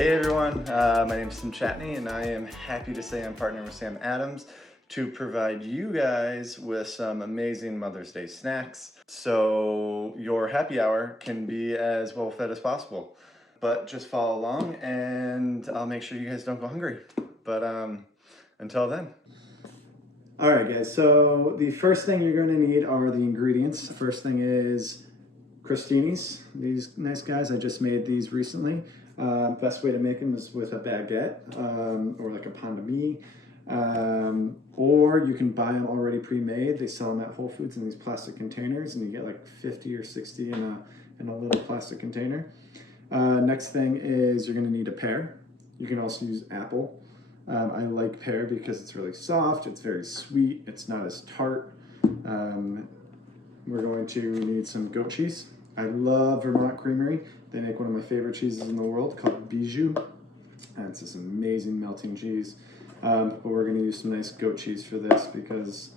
Hey everyone, my name is Tim Chatigny and I am happy to say I'm partnering with Sam Adams to provide you guys with some amazing Mother's Day snacks so your happy hour can be as well fed as possible. But just follow along and I'll make sure you guys don't go hungry. But until then. All right, guys, so the first thing you're going to need are the ingredients. The first thing is crostinis, these nice guys. I just made these recently. Best way to make them is with a baguette or like a pain de mie. Or you can buy them already pre-made. They sell them at Whole Foods in these plastic containers, and you get like 50 or 60 in a little plastic container. Next thing is you're going to need a pear. You can also use apple. I like pear because it's really soft, it's very sweet, it's not as tart. We're going to need some goat cheese. I love Vermont Creamery. They make one of my favorite cheeses in the world called Bijou. And it's this amazing melting cheese. But we're going to use some nice goat cheese for this because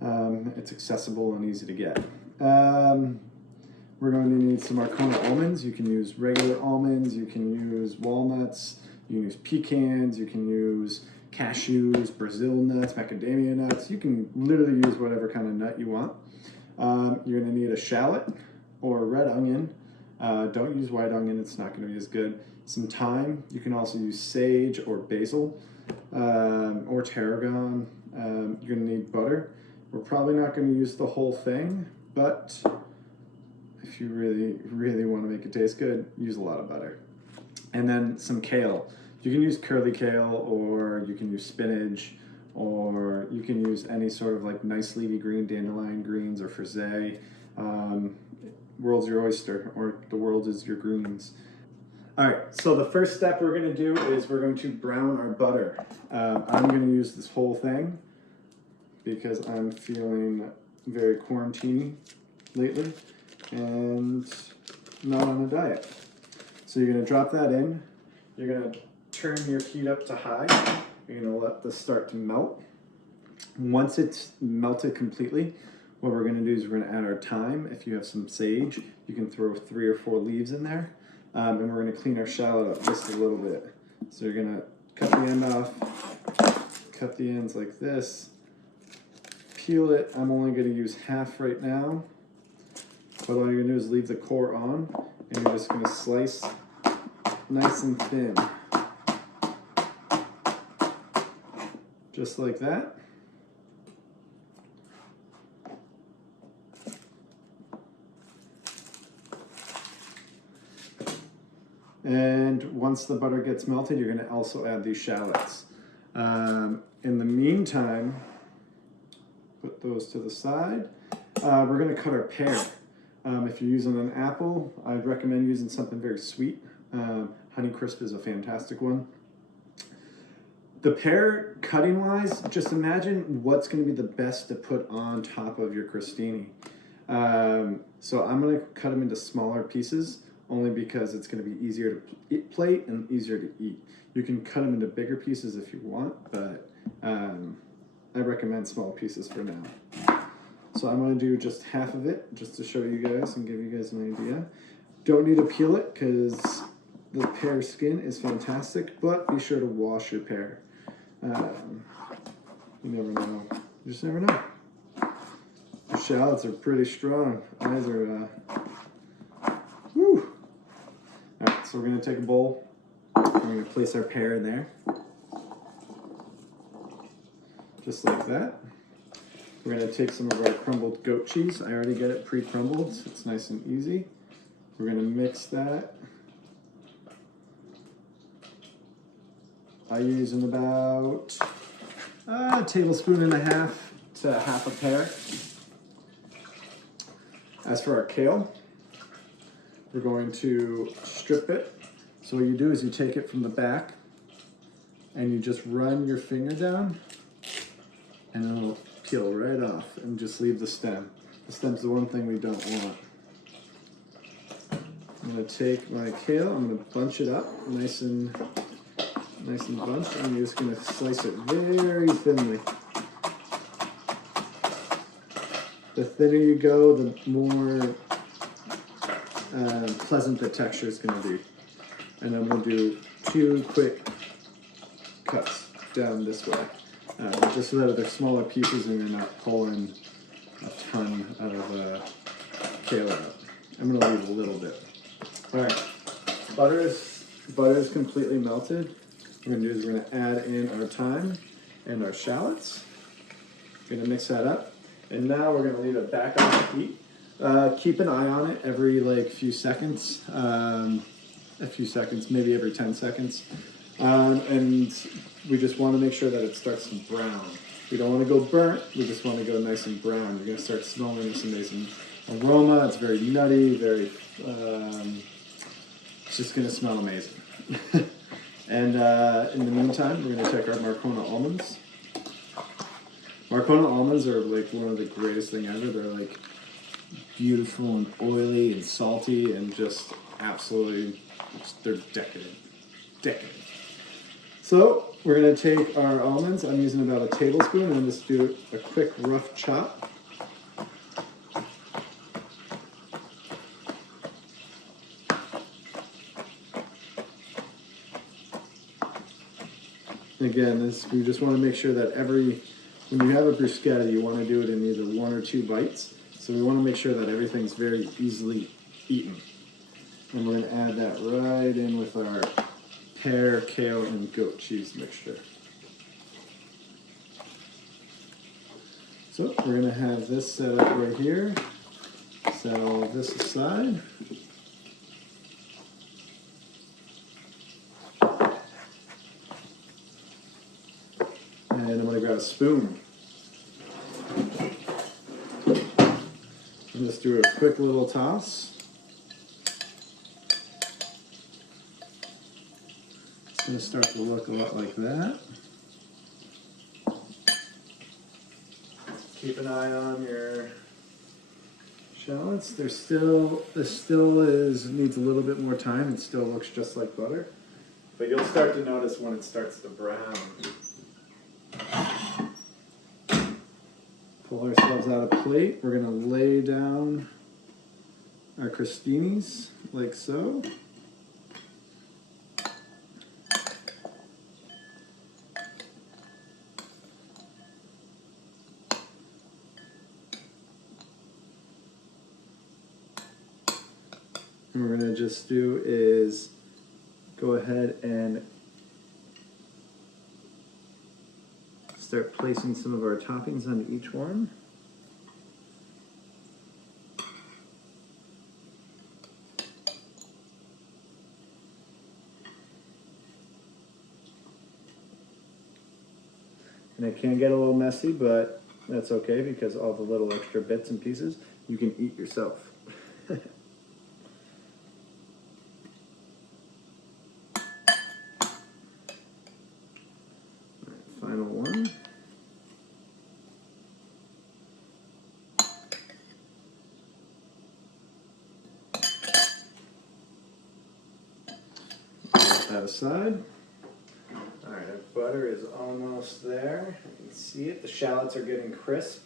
it's accessible and easy to get. We're going to need some Arcona almonds. You can use regular almonds, you can use walnuts, you can use pecans, you can use cashews, Brazil nuts, macadamia nuts. You can literally use whatever kind of nut you want. You're going to need a shallot or a red onion. Don't use white onion, it's not going to be as good. Some thyme. You can also use sage or basil or tarragon. You're going to need butter. We're probably not going to use the whole thing, but if you really, really want to make it taste good, use a lot of butter. And then some kale. You can use curly kale, or you can use spinach, or you can use any sort of like nice leafy green, dandelion greens or frisee. World's your oyster, or the world is your greens. All right, so the first step we're gonna do is we're going to brown our butter. I'm gonna use this whole thing because I'm feeling very quarantine lately and not on a diet. So you're gonna drop that in. You're gonna turn your heat up to high. You're gonna let this start to melt. Once it's melted completely, what we're gonna do is we're gonna add our thyme. If you have some sage, you can throw 3 or 4 leaves in there. And we're gonna clean our shallot up just a little bit. So you're gonna cut the end off, cut the ends like this, peel it. I'm only gonna use half right now. But all you're gonna do is leave the core on, and you're just gonna slice nice and thin. Just like that. And once the butter gets melted, you're going to also add these shallots. In the meantime, put those to the side. We're going to cut our pear. If you're using an apple, I'd recommend using something very sweet. Honeycrisp is a fantastic one. The pear, cutting wise, just imagine what's going to be the best to put on top of your crostini. So I'm going to cut them into smaller pieces, only because it's going to be easier to plate and easier to eat. You can cut them into bigger pieces if you want, but I recommend small pieces for now. So I'm going to do just half of it, just to show you guys and give you guys an idea. Don't need to peel it, because the pear skin is fantastic, but be sure to wash your pear. You never know. You just never know. The shallots are pretty strong. Eyes are, whew. All right, so we're gonna take a bowl. We're gonna place our pear in there. Just like that. We're gonna take some of our crumbled goat cheese. I already get it pre-crumbled, so it's nice and easy. We're gonna mix that. I use in about a tablespoon and a half to half a pear. As for our kale, we're going to strip it. So what you do is you take it from the back and you just run your finger down and it'll peel right off, and just leave the stem. The stem's the one thing we don't want. I'm gonna take my kale, I'm gonna bunch it up nice and bunched, and you're just going to slice it very thinly. The thinner you go, the more pleasant the texture is going to be. And I'm going to do 2 quick cuts down this way, just so that they're smaller pieces and you're not pulling a ton of kale out. I'm gonna leave a little bit. All right, butter is completely melted. What we're gonna do is we're gonna add in our thyme and our shallots. We're gonna mix that up, and now we're gonna leave it back on the heat. Keep an eye on it every few seconds, maybe every 10 seconds. And we just want to make sure that it starts to brown. We don't want to go burnt, we just want to go nice and brown. You're going to start smelling this amazing aroma. It's very nutty, it's just going to smell amazing. And in the meantime, we're going to take our Marcona almonds. Marcona almonds are one of the greatest thing ever. They're beautiful and oily and salty and just absolutely, they're decadent. So we're going to take our almonds. I'm using about a tablespoon and just do a quick rough chop. Again, we just want to make sure that when you have a bruschetta, you want to do it in either 1 or 2 bites. So we want to make sure that everything's very easily eaten. And we're going to add that right in with our pear, kale, and goat cheese mixture. So we're going to have this set up right here. Set all of this aside. And I'm going to grab a spoon. And just do a quick little toss. It's going to start to look a lot like that. Keep an eye on your shallots. This still needs a little bit more time. It still looks just like butter. But you'll start to notice when it starts to brown. Pull ourselves out a plate. We're going to lay down our crostinis like so. And what we're going to just do is go ahead and start placing some of our toppings on each one. And it can get a little messy, but that's okay because all the little extra bits and pieces you can eat yourself. Final one. Put that aside. All right, our butter is almost there. You can see it. The shallots are getting crisp.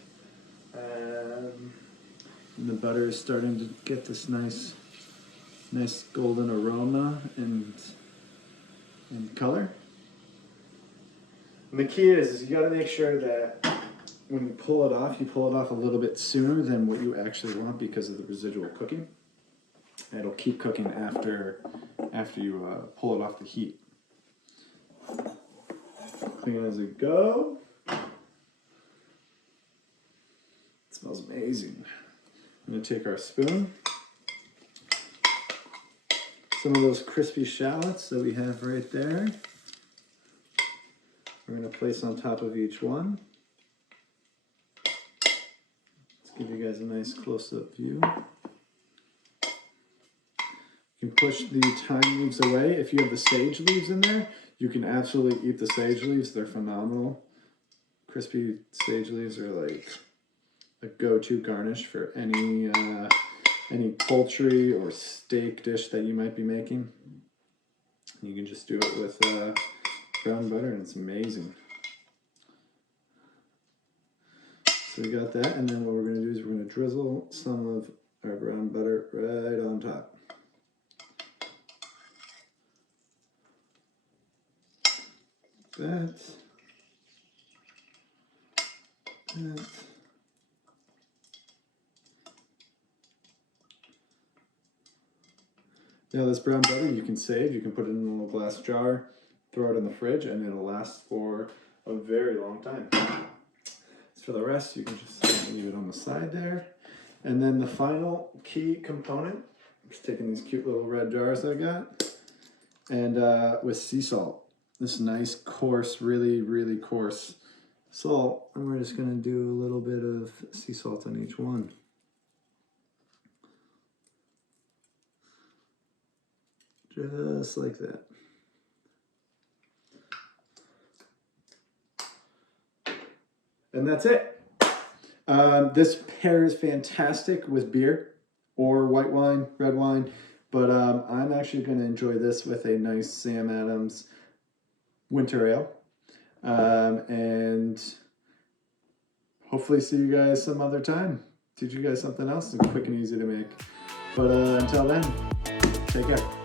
And the butter is starting to get this nice golden aroma and color. And the key is you got to make sure that when you pull it off a little bit sooner than what you actually want because of the residual cooking. It'll keep cooking after you pull it off the heat. Clean as it go. It smells amazing. I'm going to take our spoon. Some of those crispy shallots that we have right there. We're going to place on top of each one. Let's give you guys a nice close-up view. You can push the thyme leaves away. If you have the sage leaves in there, you can absolutely eat the sage leaves. They're phenomenal. Crispy sage leaves are like a go-to garnish for any poultry or steak dish that you might be making. You can just do it with brown butter and it's amazing. So we got that, and then what we're going to do is we're going to drizzle some of our brown butter right on top. that. That. Now this brown butter you can save. You can put it in a little glass jar, throw it in the fridge, and it'll last for a very long time. As for the rest, you can just leave it on the side there. And then the final key component, I'm just taking these cute little red jars I got, and with sea salt. This nice coarse, really, really coarse salt. And we're just gonna do a little bit of sea salt on each one. Just like that. And that's it. This pairs fantastic with beer or white wine, red wine, but I'm actually going to enjoy this with a nice Sam Adams winter ale. And hopefully see you guys some other time. Teach you guys something else quick and easy to make. But until then, take care.